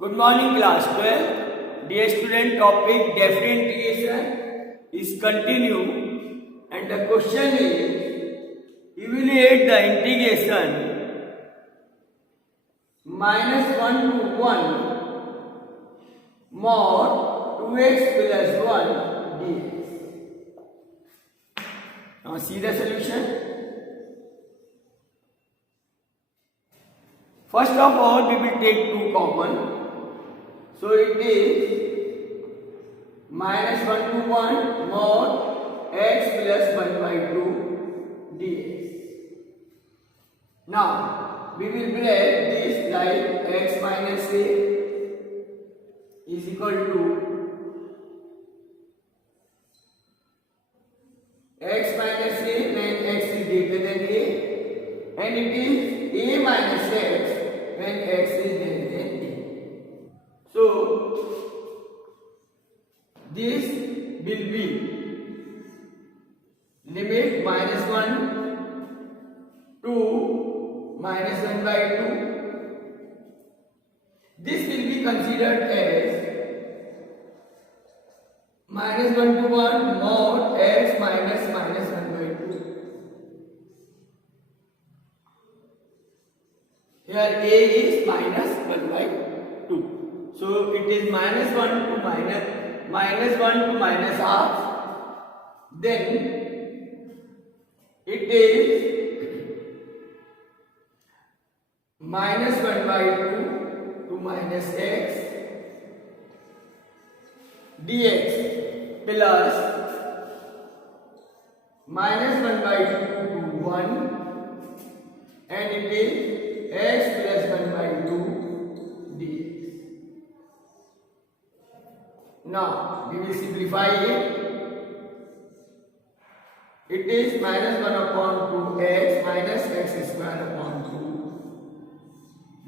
Good morning, class 12. Dear student, topic definite integration is continue, and the question is evaluate the integration -1 to 1 mod 2x plus 1 dx. Now see the solution. First of all, we will take 2 common. So it is -1 to 1 mod x plus 1 by 2 dx. Now we will break this like x minus a is equal to x minus a when x is greater than a, and it is a minus x when x is less than a. So this will be limit -1 to -1 by 2. This will be considered as -1 to 1 mod x minus -1 by 2. Here a is -1 by 2. So it is -1 to -1 to minus half. Then it is -1 by 2 to minus x dx plus -1 by 2 to 1, and it is x plus 1 by 2 dx. Now we will simplify it. It is -1 upon 2x minus x square upon 2.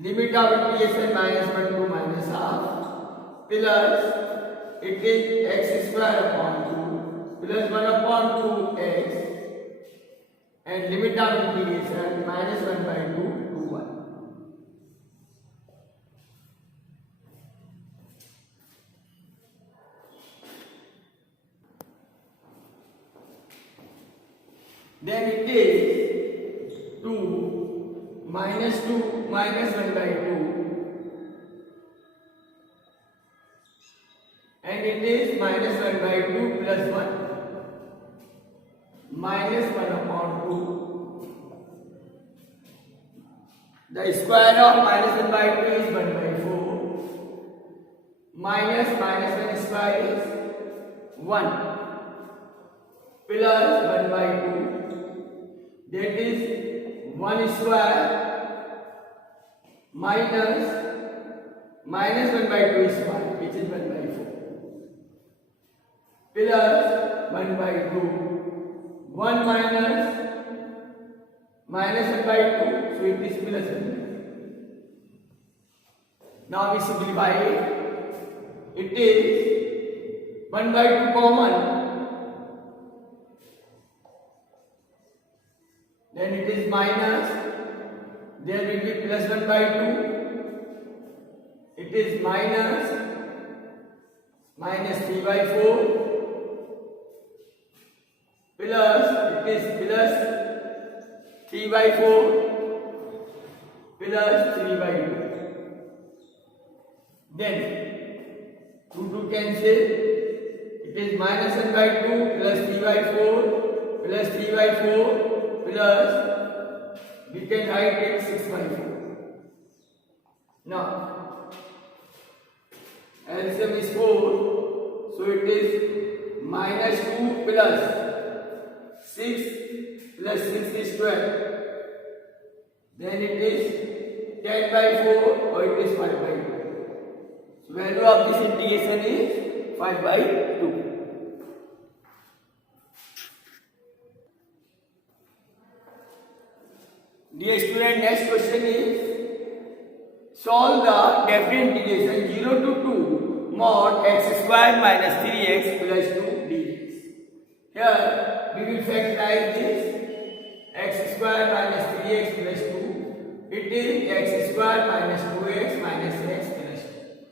Limit of integration -1 to minus half plus it is x square upon 2 plus 1 upon 2x, and limit of integration -1 by 2 to 1. Then it is 2 minus 1 by 2, and it is -1 by 2 plus 1 -1 upon 2. The square of -1 by 2 is 1 by 4. -1 square is 1 plus 1 by 2. That is 1 square minus -1 by 2 square, which is 1 by 4, plus 1 by 2. 1 minus -1 by 2, so it is plus 1 by 2. Now we simplify it. It is 1 by 2 common. Then it is minus, there will be plus 1 by 2. It is minus 3 by 4 plus, it is plus 3 by 4 plus 3 by 2. Then 2 cancel. It is -1 by 2 plus 3 by 4 plus 3 by 4 plus, we can write it 6 by 4. Now LCM is 4, so it is -2 plus 6 plus 6 is 12. Then it is 10 by 4 or it is 5 by 2. So value of this integration is 5 by 2. Dear student, next question is solve the definite integration 0 to 2 mod x square minus 3x plus 2 dx. Here we will factorize this x square minus 3x plus 2. It is x square minus 2x minus x plus 2.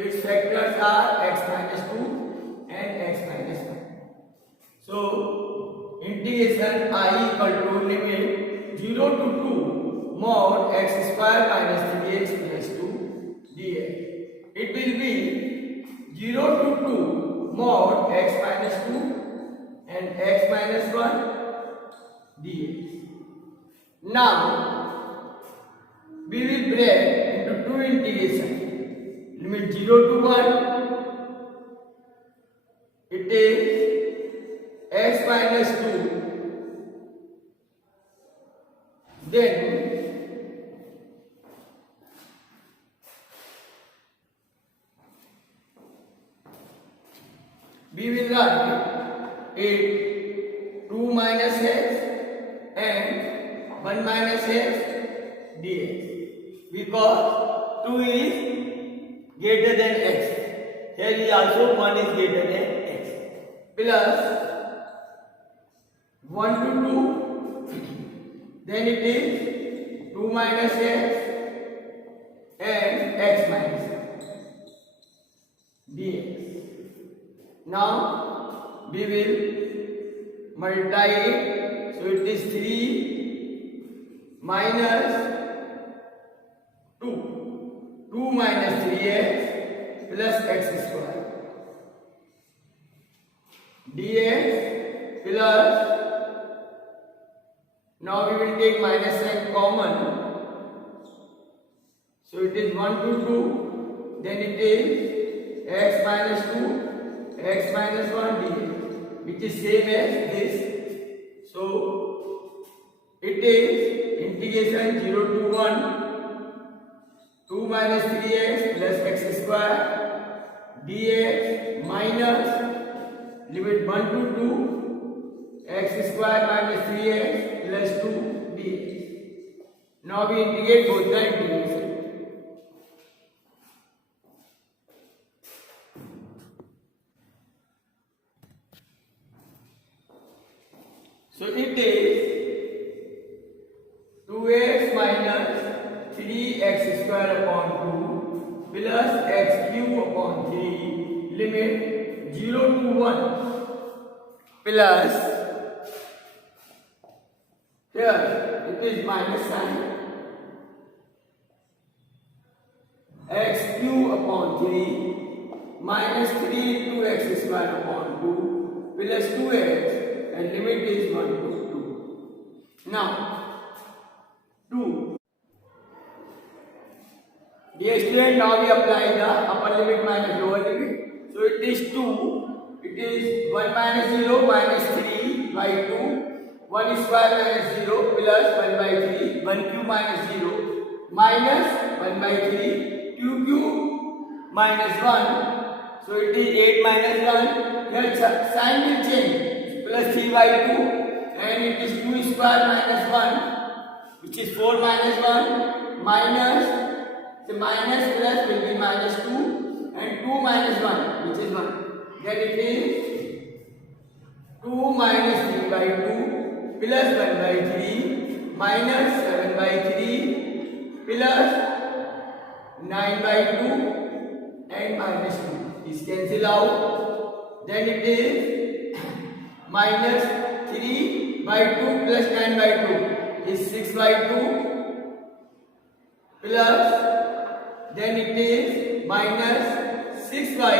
its factors are x minus 2 and x minus 1. So integration I equal to limit 0 to 2 mod x square minus 3x plus 2 dx. It will be 0 to 2 mod x minus 2 and x minus 1 dx. Now we will break into two integration. Limit 0 to 1, it is x minus 2, then we will write it 2 minus x and 1 minus x dx, because 2 is greater than x. Here is also 1 is greater than x. Plus 1 to 2, then it is 2 minus x and x minus dx. Now we will multiply it, so it is 3 minus 2, 2 minus 3x plus x square dx plus, now we will take minus sign common, so it is 1 to 2, then it is x minus 2 x minus 1 dx, which is same as this. So it is integration 0 to 1 2 minus 3x plus x square dx minus limit 1 to 2 x square minus 3x plus 2 dx. Now we integrate both the integration. So it is 2x minus 3x square upon 2 plus x cube upon 3 limit 0 to 1 plus, here it is minus sign, x cube upon 3 minus 3 into x square upon 2 plus 2x, and limit is 1 to 2. Now 2. Dear student, now we apply the upper limit minus lower limit. So it is 2. It is 1 minus 0 minus 3 by 2. 1 square minus 0 plus 1 by 3. 1 cube minus 0 minus 1 by 3. 2 cube minus 1. So it is 8 minus 1. Here sign will change. Plus 3 by 2, and it is 2 square minus 1, which is 4 minus 1 minus, the minus plus will be minus 2, and 2 minus 1, which is 1. Then it is 2 minus 3 by 2 plus 1 by 3 minus 7 by 3 plus 9 by 2 and minus 2. This cancel out. Then it is minus 3 by 2 plus 9 by 2 is 6 by 2 plus, then it is minus 6 by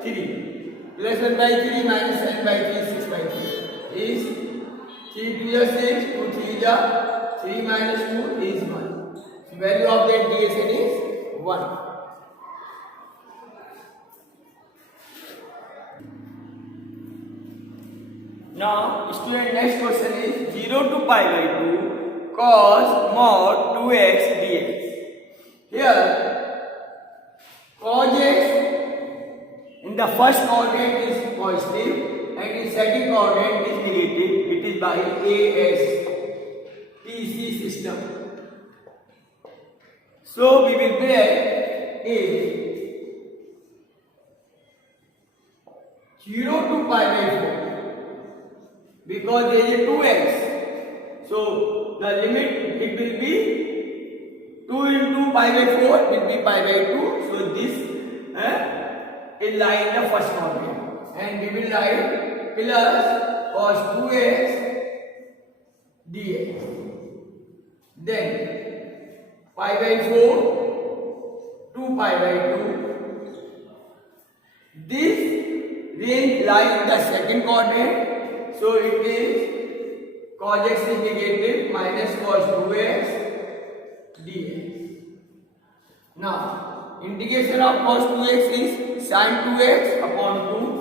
3 plus 1 by 3 minus 7 by 3 is 6 by 3 is 3 2 is 6, 2 3 is 3 minus 2 is 1. So value of the integration is 1. Now, student, next question is 0 to pi by 2 cos mod 2x dx. Here, cos x in the first coordinate is positive and in second coordinate is negative. It is by ASTC system. So we will break is 0 to pi by 4. Because there is 2x, so the limit it will be 2 into pi by 4 will be pi by 2. So this will lie in the first quadrant, and we will write plus cos 2x dx. Then pi by 4, 2 pi by 2. This range lies in the second quadrant, so it is cos x is negative minus cos 2x dx. Now, integration of cos 2x is sin 2x upon 2,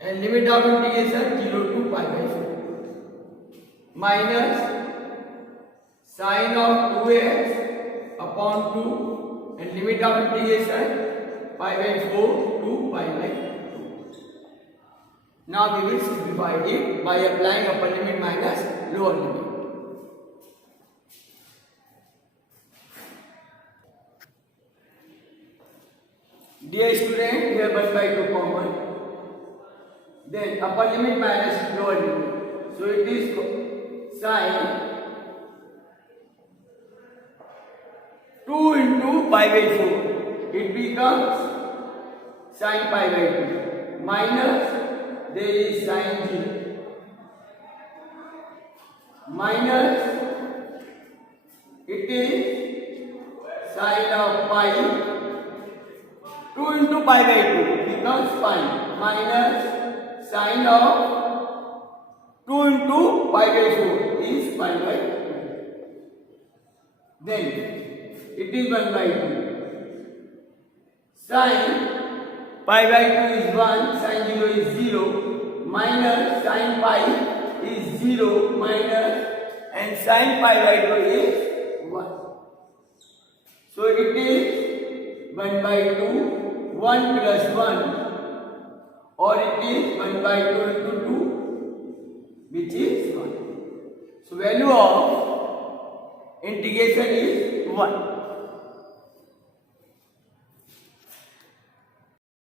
and limit of integration 0 to pi by 4 minus sin of 2x upon 2, and limit of integration pi by 4 to pi by 2. Now we will simplify it by applying upper limit minus lower limit. Dear student, we have 1 by 2 common. Then upper limit minus lower limit. So it is sin 2 into pi by 4. It becomes sin pi by 2 minus there is sin 0 minus it is sin of pi 2 into pi by 2 becomes pi minus sin of 2 into pi by 4 is pi by 2. Then it is 1 by 2. Sin pi by 2 is 1, sin 0 is 0, minus sin pi is 0, minus, and sin pi by 2 is 1. So it is 1 by 2, 1 plus 1, or it is 1 by 2 into 2, which is 1. So value of integration is 1.